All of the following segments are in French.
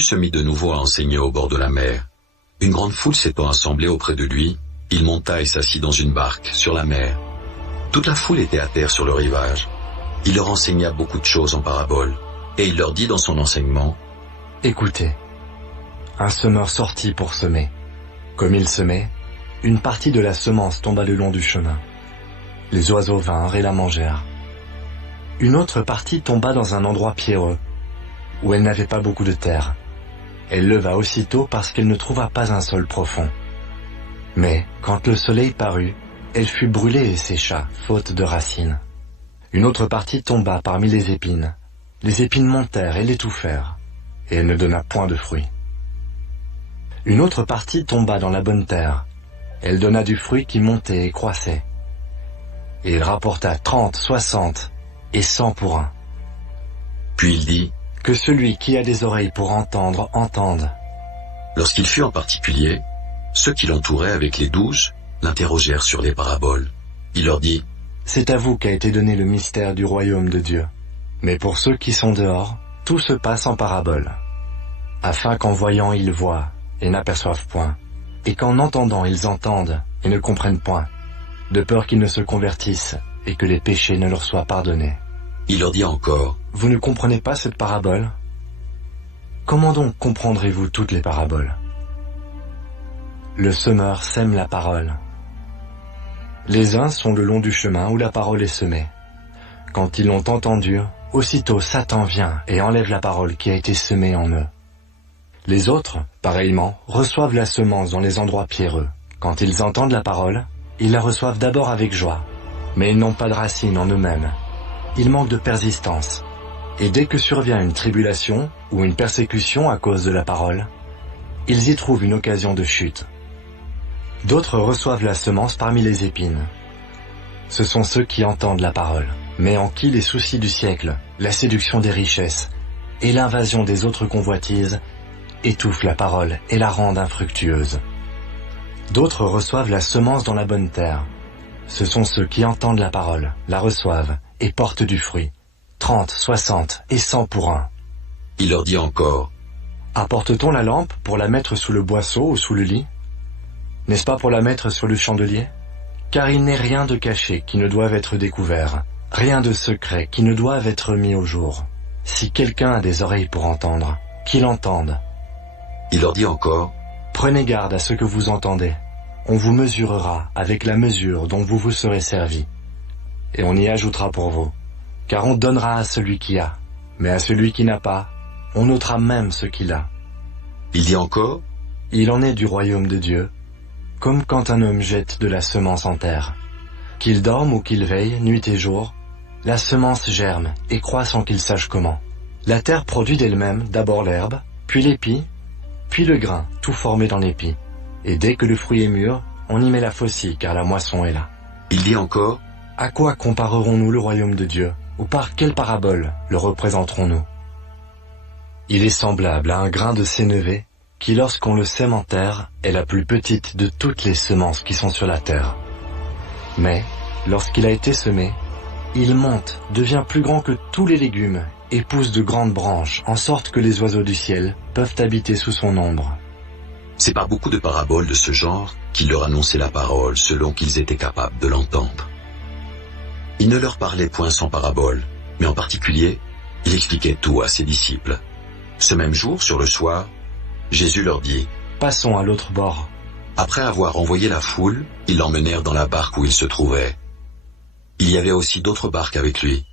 se mit de nouveau à enseigner au bord de la mer. Une grande foule s'étant assemblée auprès de lui, il monta et s'assit dans une barque, sur la mer. Toute la foule était à terre sur le rivage. Il leur enseigna beaucoup de choses en paraboles, et il leur dit dans son enseignement, « Écoutez, un semeur sortit pour semer. Comme il semait, une partie de la semence tomba le long du chemin. Les oiseaux vinrent et la mangèrent. Une autre partie tomba dans un endroit pierreux, où elle n'avait pas beaucoup de terre. Elle leva aussitôt parce qu'elle ne trouva pas un sol profond. Mais, quand le soleil parut, elle fut brûlée et sécha, faute de racines. Une autre partie tomba parmi les épines. Les épines montèrent et l'étouffèrent, et elle ne donna point de fruits. Une autre partie tomba dans la bonne terre. Elle donna du fruit qui montait et croissait. Et il rapporta 30, 60 et 100 pour un. Puis il dit, « Que celui qui a des oreilles pour entendre, entende. » Lorsqu'il fut en particulier, ceux qui l'entouraient avec les 12 l'interrogèrent sur les paraboles. Il leur dit, « C'est à vous qu'a été donné le mystère du royaume de Dieu. Mais pour ceux qui sont dehors, tout se passe en paraboles, afin qu'en voyant ils voient et n'aperçoivent point, et qu'en entendant ils entendent et ne comprennent point, de peur qu'ils ne se convertissent et que les péchés ne leur soient pardonnés. » Il leur dit encore, « Vous ne comprenez pas cette parabole? Comment donc comprendrez-vous toutes les paraboles? Le semeur sème la parole. Les uns sont le long du chemin où la parole est semée. Quand ils l'ont entendue, aussitôt Satan vient et enlève la parole qui a été semée en eux. Les autres, pareillement, reçoivent la semence dans les endroits pierreux. Quand ils entendent la parole, ils la reçoivent d'abord avec joie, mais ils n'ont pas de racine en eux-mêmes. Ils manquent de persistance. Et dès que survient une tribulation ou une persécution à cause de la parole, ils y trouvent une occasion de chute. D'autres reçoivent la semence parmi les épines. Ce sont ceux qui entendent la parole, mais en qui les soucis du siècle, la séduction des richesses et l'invasion des autres convoitises étouffent la parole et la rendent infructueuse. D'autres reçoivent la semence dans la bonne terre. Ce sont ceux qui entendent la parole, la reçoivent et portent du fruit, 30, 60 et 100 pour un. Il leur dit encore, « Apporte-t-on la lampe pour la mettre sous le boisseau ou sous le lit? N'est-ce pas pour la mettre sur le chandelier? Car il n'est rien de caché qui ne doive être découvert, rien de secret qui ne doive être mis au jour. Si quelqu'un a des oreilles pour entendre, qu'il entende. » Il leur dit encore, « Prenez garde à ce que vous entendez. On vous mesurera avec la mesure dont vous vous serez servi. Et on y ajoutera pour vous. Car on donnera à celui qui a, mais à celui qui n'a pas, on ôtera même ce qu'il a. » Il dit encore, « Il en est du royaume de Dieu, comme quand un homme jette de la semence en terre. Qu'il dorme ou qu'il veille, nuit et jour, la semence germe et croît sans qu'il sache comment. La terre produit d'elle-même d'abord l'herbe, puis l'épi, puis le grain, tout formé dans l'épi. Et dès que le fruit est mûr, on y met la faucille, car la moisson est là. » Il dit encore, « À quoi comparerons-nous le royaume de Dieu, ou par quelle parabole le représenterons-nous? Il est semblable à un grain de sénévé, qui lorsqu'on le sème en terre, est la plus petite de toutes les semences qui sont sur la terre. Mais, lorsqu'il a été semé, il monte, devient plus grand que tous les légumes, et pousse de grandes branches, en sorte que les oiseaux du ciel peuvent habiter sous son ombre. » C'est par beaucoup de paraboles de ce genre qu'il leur annonçait la parole selon qu'ils étaient capables de l'entendre. Il ne leur parlait point sans parabole, mais en particulier, il expliquait tout à ses disciples. Ce même jour, sur le soir, Jésus leur dit, « Passons à l'autre bord. » Après avoir envoyé la foule, ils l'emmenèrent dans la barque où il se trouvait. Il y avait aussi d'autres barques avec lui.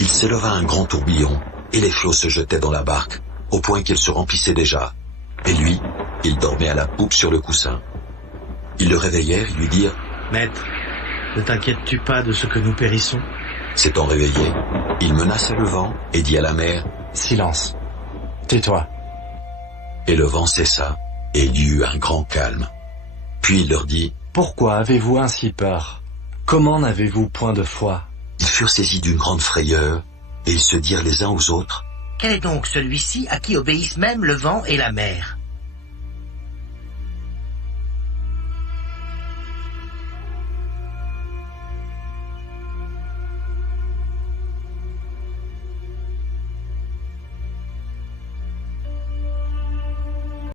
Il s'éleva un grand tourbillon, et les flots se jetaient dans la barque, au point qu'elle se remplissait déjà. Et lui, il dormait à la poupe sur le coussin. Ils le réveillèrent et lui dirent, « Maître, ne t'inquiètes-tu pas de ce que nous périssons ?» S'étant réveillé, il menaça le vent et dit à la mer, « Silence, tais-toi. » Et le vent cessa, et il y eut un grand calme. Puis il leur dit, « Pourquoi avez-vous ainsi peur? Comment n'avez-vous point de foi ?» Ils furent saisis d'une grande frayeur, et ils se dirent les uns aux autres, « Quel est donc celui-ci à qui obéissent même le vent et la mer ?»